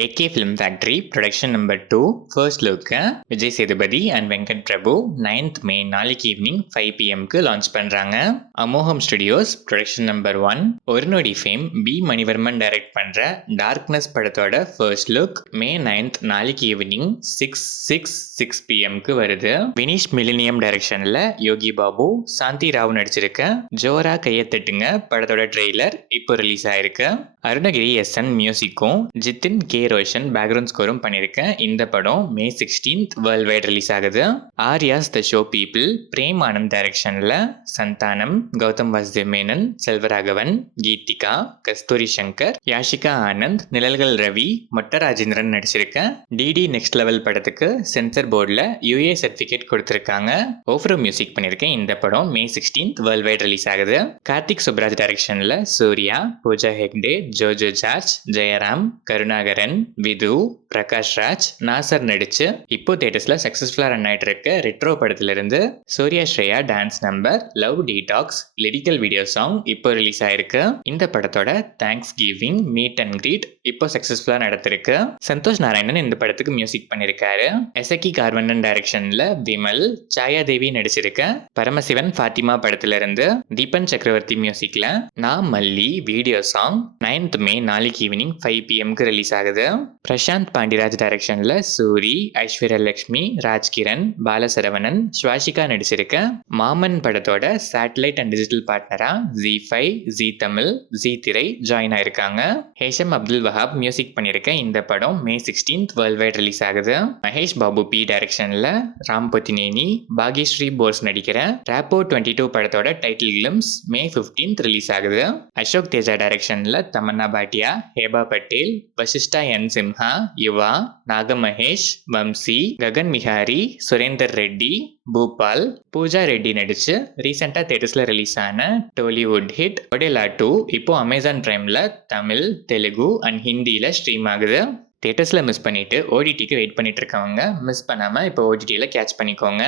AK film factory production number 2 first look Vijay Sethupathi and Venkat Prabhu 9th மே நாளைக்கு evening 5 பிஎம்க்கு launch பண்ணுறாங்க. அமோகம் studios production number 1 ஒரு நொடி fame B Manivarman direct பண்ணுற darkness படத்தோட ஃபர்ஸ்ட் லுக் மே 9th நாளைக்கு ஈவினிங் 6 பிஎம்க்கு வருது. வினிஷ் மில்லினியம் டைரக்ஷனில் யோகி பாபு சாந்தி ராவ் நடிச்சிருக்க ஜோரா கையத்தட்டுங்க படத்தோட ட்ரெய்லர் இப்போ ரிலீஸ் ஆயிருக்கு. அருணகிரி எஸ்என் மியூசிக்கும் ஜித்தின் கே ரோஷன் பேக்ரவுண்ட் ஸ்கோரும் பண்ணியிருக்கேன். இந்த படம் May 16th world wide release ஆகுது. Arya's the show people Prem Anand டைரக்ஷனில் சந்தானம், கௌதம் வாசுதேவ் மேனன், செல்வராகவன், கீதிகா, கஸ்தூரி சங்கர், யாஷிகா ஆனந்த், நிழல்கள் ரவி, மொட்ட ராஜேந்திரன் நடிச்சிருக்கேன். டிடி நெக்ஸ்ட் லெவல் படத்துக்கு சென்சர் போர்டில் யூஏ சர்டிஃபிகேட் கொடுத்துருக்காங்க. ஓஃப்ரோ மியூசிக் பண்ணியிருக்கேன். இந்த படம் May 16th world wide release ஆகுது. கார்த்திக் சுப்ராஜ் டைரக்ஷனில் சூர்யா, பூஜா ஹெக்டே, ஜோஜோ ஜார்ஜ், ஜெயராம், கருணாகரன், விது, பிரகாஷ் ராஜ், நாசர் நடிச்சு இப்போ தியேட்டர்ஸ்ல சக்சஸ்ஃபுல்லா ரன் ஆயிட்டு இருக்க ரெட்ரோ படத்திலிருந்து Suriya Shreya dance number love detox lyrical video song இப்போ ரிலீஸ் ஆயிருக்கு. இந்த படத்தோட thanks giving meet and greet இப்போ சக்சஸ்ஃபுல்லா நடத்திருக்கு. சந்தோஷ் நாராயணன் இந்த படத்துக்கு மியூசிக் பண்ணிருக்காரு. எஸ்எக்கி கார்வண்ணன் டைரக்ஷன்ல விமல், சாயாதேவி நடிச்சிருக்க பரமசிவன் ஃபாத்திமா படத்துல இருந்து தீபன் சக்கரவர்த்தி மியூசிக்ல நான் மல்லி வீடியோ சாங் 9th மே நாளைக்கு ஈவினிங் 5 பிஎம்க்கு ரிலீஸ் ஆகுது. பிரசாந்த் பாண்டிராஜ் டைரக்ஷன்ல சூரி, ஐஸ்வர்யா லட்சுமி, ராஜ்கிரண், பாலசரவணன், ஸ்வாசிகா நடிச்சிருக்க மாமன் படத்தோட சேட்டலைட் அண்ட் டிஜிட்டல் பார்ட்னரா Z5, Zee Tamil, Zee Thirai join ஆயிருக்காங்க. ஹேஷம் அப்துல் வஹாப் மியூசிக் பண்ணியிருக்க இந்த படம் May 16th world wide release ஆகுது. மகேஷ் பாபு பி டைரக்ஷன்ல ராம் பொத்தினேனி, பாகியஸ்ரீ போஸ் நடிக்கிற ராப்போ 22 படத்தோட டைட்டில் கிளிம்ஸ் மே 15th ரிலீஸ் ஆகுது. அசோக் தேஜா டைரக்ஷன்ல தமன்னா பாட்டியா, ஹேபா பட்டேல், வசிஷ்டா என் சிம்ஹா, யுவா, நாகமகேஷ், வம்சி, ககன் மிஹாரி, சுரேந்தர் ரெட்டி, பூபால், பூஜா ரெட்டி நடிச்சு ரீசெண்டா தியேட்டர்ஸ்ல ரிலீஸ் ஆன டோலிவுட் ஹிட் ஒடேலா 2 இப்போ அமேசான் பிரைம்ல தமிழ், தெலுங்கு அண்ட் ஹிந்தியில ஸ்ட்ரீம் ஆகுது. தியேட்டர்ஸ்ல மிஸ் பண்ணிட்டு ஓடிடிக்கு வெயிட் பண்ணிட்டு இருக்கவங்க மிஸ் பண்ணாம இப்போ ஓடிடியில கேட்ச் பண்ணிக்கோங்க.